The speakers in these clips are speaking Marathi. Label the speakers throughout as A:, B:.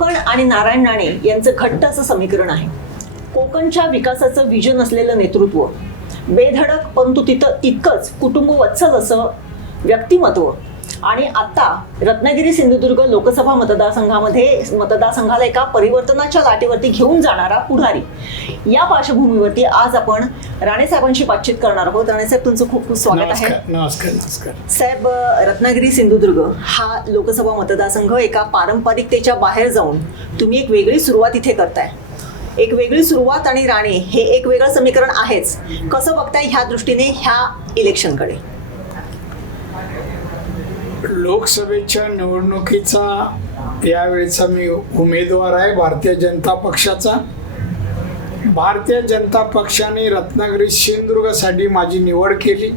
A: कोकण आणि नारायण राणे यांचं घट्ट असं समीकरण आहे. कोकणच्या विकासाचं विजन असलेलं नेतृत्व. बेधडक परंतु तिथं इतकंच कुटुंब वत्सल असं व्यक्तिमत्व आणि आता रत्नागिरी सिंधुदुर्ग लोकसभा मतदारसंघामध्ये मतदारसंघाला एका परिवर्तनाच्या लाटेवरती घेऊन जाणारा पुढारी. या पार्श्वभूमीवरती आज आपण राणे साहेबांशी बातचीत करणार आहोत. राणे साहेब तुमचं खूप खूप स्वागत आहे.
B: नमस्कार नमस्कार नमस्कार.
A: साहेब रत्नागिरी सिंधुदुर्ग हा लोकसभा मतदारसंघ एका पारंपरिकतेच्या बाहेर जाऊन तुम्ही एक वेगळी सुरुवात इथे करताय. एक वेगळी सुरुवात आणि राणे हे एक वेगळं समीकरण आहेच. कसं बघताय ह्या दृष्टीने ह्या इलेक्शनकडे
B: लोकसभेच्या निवडणुकीचा यावेळेचा मी उमेदवार आहे भारतीय जनता पक्षाचा. भारतीय जनता पक्षाने रत्नागिरी सिंधुदुर्गसाठी माझी निवड केली.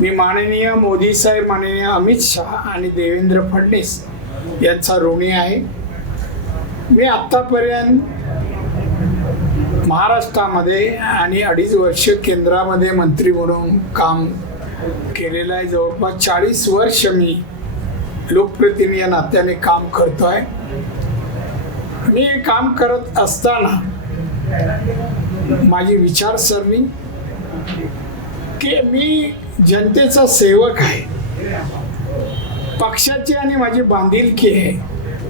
B: मी माननीय मोदी साहेब माननीय अमित शहा आणि देवेंद्र फडणवीस यांचा ऋणी आहे. मी आत्तापर्यंत महाराष्ट्रामध्ये आणि अडीच वर्ष केंद्रामध्ये मंत्री म्हणून काम केलेलं आहे. जवळपास चाळीस वर्ष मी लोकप्रतिनिधी या नात्याने काम करतो आहे मी काम करत असताना माझी विचारसरणी की मी जनतेचा सेवक आहे. पक्षाची आणि माझी बांधिलकी आहे.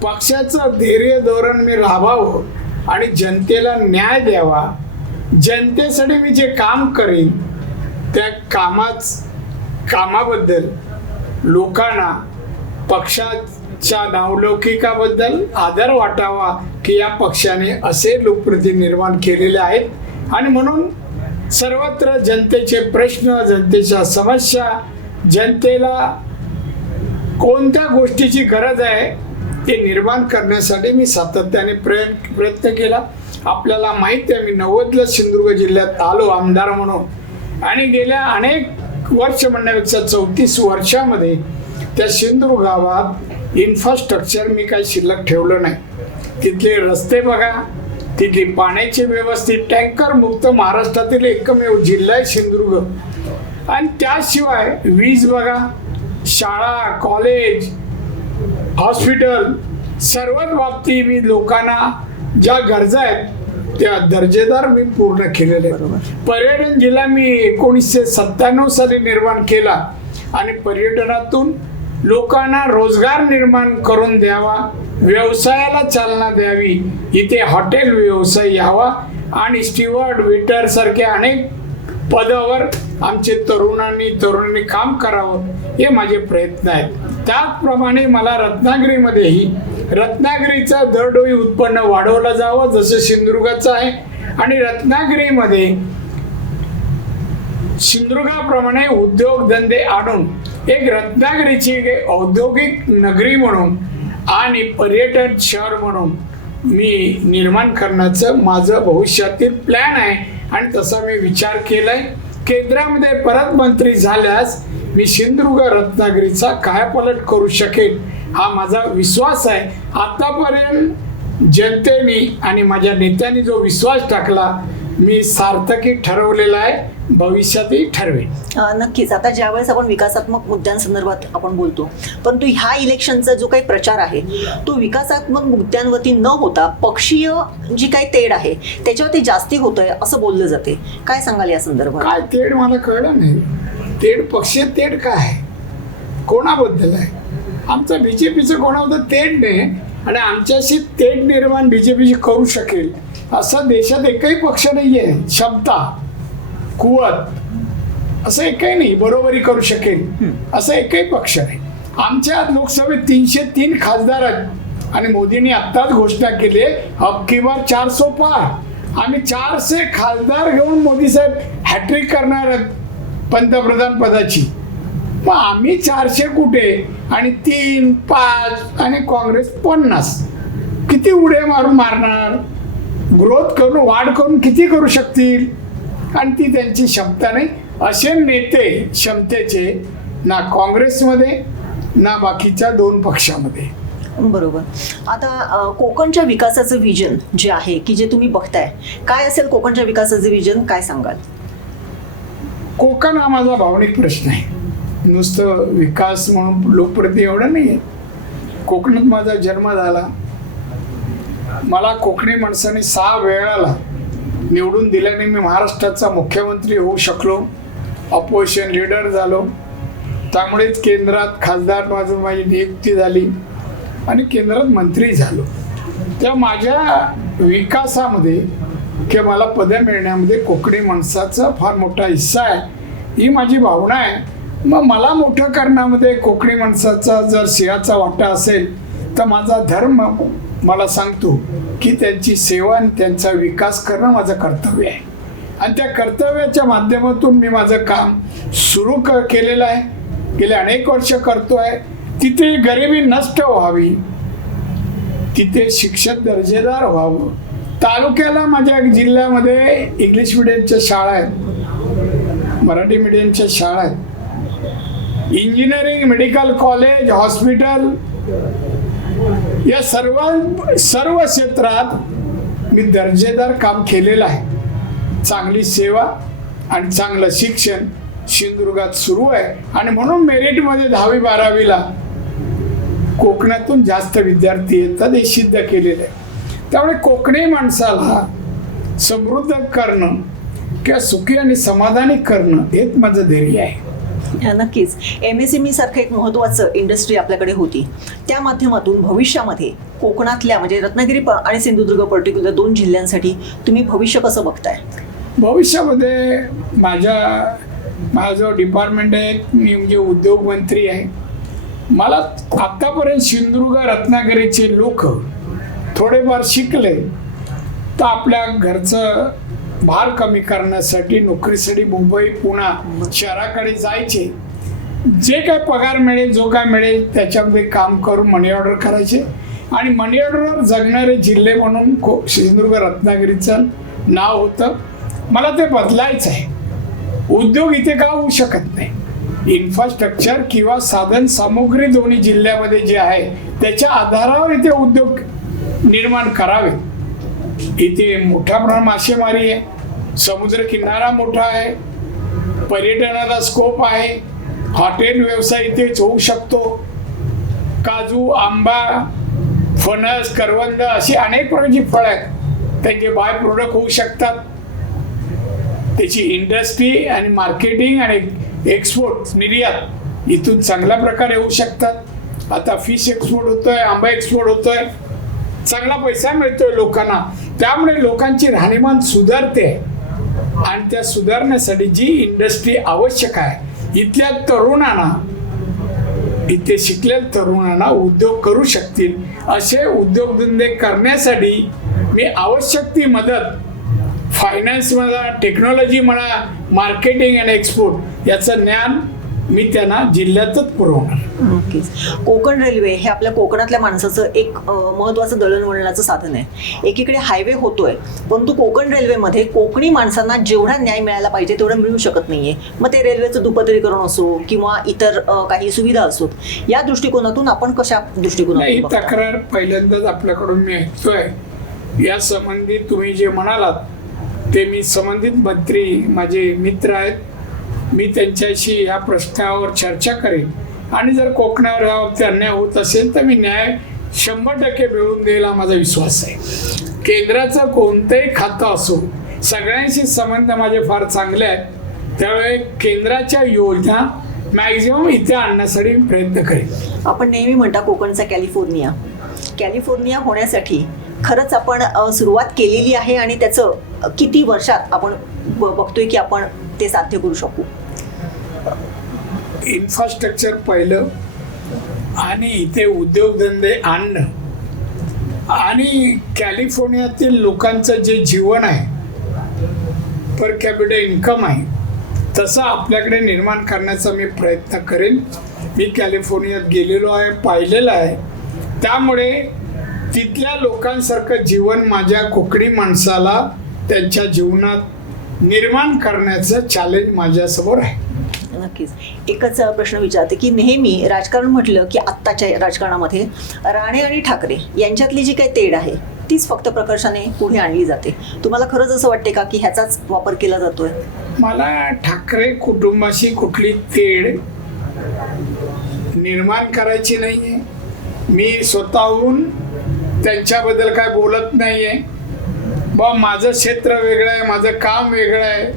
B: पक्षाचं धैर्य धोरण मी राबावं आणि जनतेला न्याय द्यावा. जनतेसाठी मी जे काम करेन त्या कामाच कामाबद्दल लोकांना पक्षाच्या नावलौकिकाबद्दल आदर वाटावा की या पक्षाने असे लोकप्रती निर्माण केलेले आहेत. आणि म्हणून सर्वत्र जनतेचे प्रश्न जनतेच्या समस्या जनतेला कोणत्या गोष्टीची गरज आहे ते निर्माण करण्यासाठी मी सातत्याने प्रयत्न प्रयत्न केला. आपल्याला माहिती आहे मी नव्वदला सिंधुदुर्ग जिल्ह्यात आलो आमदार म्हणून. आणि गेल्या अनेक वर्ष म्हणण्यापेक्षा चौतीस वर्षामध्ये त्या सिंधुदुर्ग गावात इन्फ्रास्ट्रक्चर मी काही शिल्लक ठेवलं नाही. तिथले रस्ते बघा तिथली पाण्याची व्यवस्थित टँकर मुक्त महाराष्ट्रातील एकमेव जिल्हा आहे सिंधुदुर्ग. आणि त्याशिवाय वीज बघा शाळा कॉलेज हॉस्पिटल सर्वच बाबतीत मी लोकांना ज्या गरजा आहेत त्या दर्जेदार मी पूर्ण केलेले. पर्यटन जिल्हा मी एकोणीसशे सत्त्याण्णव साली निर्माण केला आणि पर्यटनातून लोकांना रोजगार निर्माण करून द्यावा व्यवसायाला चालना द्यावी इथे हॉटेल व्यवसाय यावा आणि स्टीवर्ड वेटर सारखे अनेक पदावर आमचे तरुणांनी तरुणांनी काम करावं हे माझे प्रयत्न आहेत त्याचप्रमाणे मला रत्नागिरीमध्येही रत्नागिरीचं दरडोई उत्पन्न वाढवलं जावं जसं सिंधुदुर्गाचं आहे. आणि रत्नागिरीमध्ये सिंधुदुर्गाप्रमाणे उद्योगधंदे आणून एक रत्नागिरीची एक औद्योगिक नगरी म्हणून आणि पर्यटन शहर म्हणून मी निर्माण करण्याचं माझं भविष्यातील प्लॅन आहे. आणि तसा मी विचार केलाय. केंद्रामध्ये परत मंत्री झाल्यास मी सिंधुदुर्ग रत्नागिरीचा कायापालट करू शकेन? हा माझा विश्वास आहे. आतापर्यंत जनतेने आणि माझ्या नेत्यांनी जो विश्वास टाकला मी सार्थकी ठरवलेला आहे भविष्यातही ठरवेन.
A: अं, नक्कीच. आता ज्यावेळेस आपण विकासात्मक मुद्द्यांसंदर्भात आपण बोलतो परंतु ह्या इलेक्शनचा जो काही प्रचार आहे तो विकासात्मक मुद्द्यांवरती न होता पक्षीय जी काही तेढ आहे त्याच्यावरती जास्ती होतंय असं बोललं जाते. काय सांगाल या संदर्भात?
B: काय तेढ मला कळलं नाही. तेढ पक्षीय तेढ काय आहे? कोणाबद्दल आहे? आमचं बीजेपीचं कोणाबद्दल तेढ नाही आणि आमच्याशी तेढ निर्माण बीजेपीची करू शकेल असं देशात एकही पक्ष नाही आहे क्षमता कुवत असं एकही नाही बरोबरी करू शकेल. असं एकही पक्ष नाही. आमच्या लोकसभेत तीनशे तीन खासदार आहेत आणि मोदींनी आत्ताच घोषणा केली अब की बार चार सो पार. आम्ही चारशे खासदार घेऊन मोदी साहेब हॅट्रिक करणार आहेत पंतप्रधान पदाची. मग आम्ही चारशे कुठे? आणि तीन पाच आणि काँग्रेस पन्नास. किती उडे मारून मारणार? ग्रोथ करून वाढ करून किती करू शकतील? आणि ती त्यांची क्षमता नाही. असे नेते क्षमतेचे ना काँग्रेसमध्ये ना बाकीच्या दोन पक्षामध्ये.
A: बरोबर. आता कोकणच्या विकासाचं विजन जे आहे की जे तुम्ही बघताय काय असेल कोकणच्या विकासाचं विजन काय सांगाल?
B: कोकण हा माझा भावनिक प्रश्न आहे. नुसतं विकास म्हणून लोकप्रती एवढं नाही आहे कोकणात माझा जन्म झाला. मला कोकणी माणसाने सहा वेळाला निवडून दिल्याने मी महाराष्ट्राचा मुख्यमंत्री होऊ शकलो. अपोजिशन लीडर झालो. त्यामुळेच केंद्रात खासदार माझं माझी नियुक्ती झाली आणि केंद्रात मंत्री झालो. त्या माझ्या विकासामध्ये किंवा मला पदं मिळण्यामध्ये कोकणी माणसाचा फार मोठा हिस्सा आहे. ही माझी भावना आहे. मग मला मोठं करण्यामध्ये कोकणी माणसाचा जर सिंहाचा वाटा असेल तर माझा धर्म मला सांगतो की त्यांची सेवा आणि त्यांचा विकास करणं माझं कर्तव्य आहे. आणि त्या कर्तव्याच्या माध्यमातून मी माझं काम सुरू क केलेलं आहे. गेले अनेक वर्ष करतो आहे तिथे गरिबी नष्ट व्हावी. तिथे शिक्षक दर्जेदार व्हावं. तालुक्याला माझ्या जिल्ह्यामध्ये इंग्लिश मिडियमच्या शाळा आहेत. मराठी मिडियमच्या शाळा आहेत. इंजिनिअरिंग मेडिकल कॉलेज हॉस्पिटल या सर्व सर्व क्षेत्रात मी दर्जेदार काम केलेलं आहे. चांगली सेवा आणि चांगलं शिक्षण सिंधुदुर्गात सुरू आहे. आणि म्हणून मेरिटमध्ये दहावी बारावीला कोकणातून जास्त विद्यार्थी येतात हे सिद्ध केलेलं आहे. त्यामुळे कोकणी माणसाला समृद्ध करणं किंवा सुखी आणि समाधानी करणं हेच माझं ध्येय आहे.
A: नक्कीच. एम एस एम ई सारखं एक महत्त्वाचं इंडस्ट्री आपल्याकडे होती. त्या माध्यमातून भविष्यामध्ये कोकणातल्या म्हणजे रत्नागिरी प- आणि सिंधुदुर्ग पर्टिक्युलर दोन जिल्ह्यांसाठी तुम्ही भविष्य कसं बघताय?
B: भविष्यामध्ये माझ्या माझा जो डिपार्टमेंट आहे मी म्हणजे उद्योगमंत्री आहे. मला आत्तापर्यंत सिंधुदुर्ग रत्नागिरीचे लोक थोडेफार शिकले तर आपल्या घरचं भार कमी करण्यासाठी नोकरीसाठी मुंबई पुणा शहराकडे जायचे. जे काय पगार मिळेल जो काय मिळेल त्याच्यामध्ये काम करून मनी ऑर्डर करायचे. आणि मनी ऑर्डरवर जगणारे जिल्हे म्हणून को सिंधुदुर्ग रत्नागिरीचं नाव होतं. मला ते बदलायचं आहे. उद्योग इथे का होऊ शकत नाही? इन्फ्रास्ट्रक्चर किंवा साधन सामुग्री दोन्ही जिल्ह्यामध्ये जे आहे त्याच्या आधारावर इथे उद्योग निर्माण करावे. इथे मोठ्या प्रमाणात मासेमारी आहे. समुद्र किनारा मोठा आहे. पर्यटनाला स्कोप आहे. हॉटेल व्यवसाय इथेच होऊ शकतो. काजू आंबा फणस करवंद अशी अनेक प्रकारची फळं आहेत. त्यांचे बाय प्रोडक्ट होऊ शकतात. त्याची इंडस्ट्री आणि मार्केटिंग आणि एक्सपोर्ट निर्यात इथून चांगल्या प्रकारे होऊ शकतात. आता फिश एक्सपोर्ट होतोय आंबा एक्सपोर्ट होतोय. चांगला पैसा मिळतोय लोकांना. त्यामुळे लोकांची राहणीमान सुधारते. आणि त्या सुधारण्यासाठी जी इंडस्ट्री आवश्यक आहे इथल्या तरुणांना इथे शिकलेल्या तरुणांना उद्योग करू शकतील. असे उद्योगधंदे करण्यासाठी मी आवश्यक ती मदत फायनान्स म्हणा टेक्नॉलॉजी म्हणा मार्केटिंग अँड एक्सपोर्ट याचं ज्ञान मी त्यांना जिल्ह्यातच पुरवणार.
A: नक्कीच कोकण रेल्वे हे आपल्या कोकणातल्या माणसाचं एक महत्वाचं दळणवळणाचं साधन आहे. एकीकडे हायवे होतोय परंतु कोकण रेल्वेमध्ये कोकणी माणसांना जेवढा न्याय मिळायला पाहिजे तेवढा मिळू शकत नाहीये. मग ते रेल्वेचं दुपदरीकरण असो किंवा इतर काही सुविधा असोत या दृष्टिकोनातून आपण कशा
B: नाही
A: दृष्टिकोनातून?
B: तक्रार पहिल्यांदाच आपल्याकडून मी ऐकतोय. या संबंधी तुम्ही जे म्हणालात ते मी संबंधित मंत्री माझे मित्र आहेत मी त्यांच्याशी ह्या प्रश्नावर चर्चा करेन. आणि जर कोकणावर याबाबतीत अन्याय होत असेल तर मी न्याय शंभर टक्के मिळवून देईल हा माझा विश्वास आहे. केंद्राचं कोणतंही खातं असो सगळ्यांशी संबंध माझे फार चांगले आहेत. त्यामुळे केंद्राच्या योजना मॅक्झिमम इथे आणण्यासाठी मी प्रयत्न करेन.
A: आपण नेहमी म्हणता कोकणचा कॅलिफोर्निया. कॅलिफोर्निया होण्यासाठी खरंच आपण सुरुवात केलेली आहे आणि त्याचं किती वर्षात आपण ब- बघतोय की आपण ते साध्य करू शकू?
B: इन्फ्रास्ट्रक्चर पाहिलं आणि इथे उद्योगधंदे आणणं. आणि कॅलिफोर्नियातील लोकांचं जे जीवन आहे पर कॅपिटल इन्कम आहे तसं आपल्याकडे निर्माण करण्याचा मी प्रयत्न करेन. मी कॅलिफोर्नियात गेलेलो आहे पाहिलेलं आहे. त्यामुळे तिथल्या लोकांसारखं जीवन माझ्या कोकणी माणसाला त्यांच्या जीवनात निर्माण करण्याचं चॅलेंज माझ्यासमोर आहे.
A: नक्कीच. एकच प्रश्न विचारते की नेहमी राजकारण म्हटलं की आत्ताच्या राजकारणामध्ये राणे आणि ठाकरे यांच्यातली जी काही तेढ आहे तीच फक्त प्रकर्षाने पुढे आणली जाते. तुम्हाला खरंच असं वाटते का की ह्याचाच वापर केला जातोय?
B: मला ठाकरे कुटुंबाशी कुठली तेढ निर्माण करायची नाहीये. मी स्वतःहून त्यांच्याबद्दल काय बोलत नाहीये. बा माझं क्षेत्र वेगळं आहे माझं काम वेगळं आहे.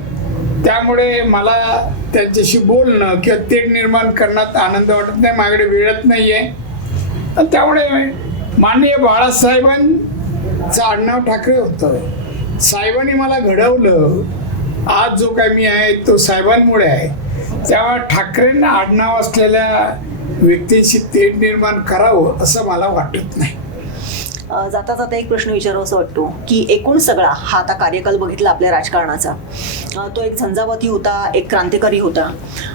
B: त्यामुळे मला त्यांच्याशी बोलणं किंवा ते निर्माण करण्यात आनंद वाटत नाही माझ्याकडे वेळत नाही आहे त्यामुळे माननीय बाळासाहेबांचं आडनाव ठाकरे होतं. साहेबांनी मला घडवलं. आज जो काय मी आहे तो साहेबांमुळे आहे. तेव्हा ठाकरेंना आडनाव असलेल्या व्यक्तींशी तेढ निर्माण करावं असं मला वाटत नाही.
A: जाता जाता एक प्रश्न विचारावा असं वाटतो की एकूण सगळा हा आता कार्यकाल बघितला आपल्या राजकारणाचा. तो एक झंझावाती होता एक क्रांतिकारी होता.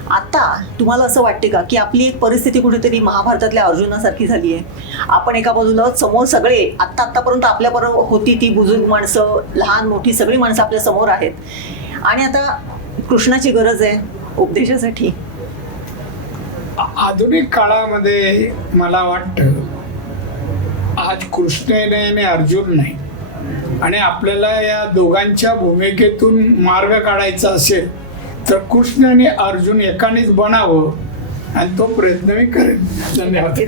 A: आता तुम्हाला असं वाटते का की आपली एक परिस्थिती कुठेतरी महाभारतातल्या अर्जुनासारखी झाली आहे आपण एका बाजूला समोर सगळे आत्ता आत्तापर्यंत आपल्याबरोबर होती ती बुजुर्ग माणसं लहान मोठी सगळी माणसं आपल्यासमोर आहेत. आणि आता कृष्णाची गरज आहे उपदेशासाठी.
B: आधुनिक काळामध्ये मला वाटतं आज कृष्ण नाही आणि अर्जुन नाही. आणि आपल्याला या दोघांच्या भूमिकेतून मार्ग काढायचा असेल तर कृष्ण आणि अर्जुन एकानेच बनावं आणि तो प्रयत्न मी करेन. धन्यवाद.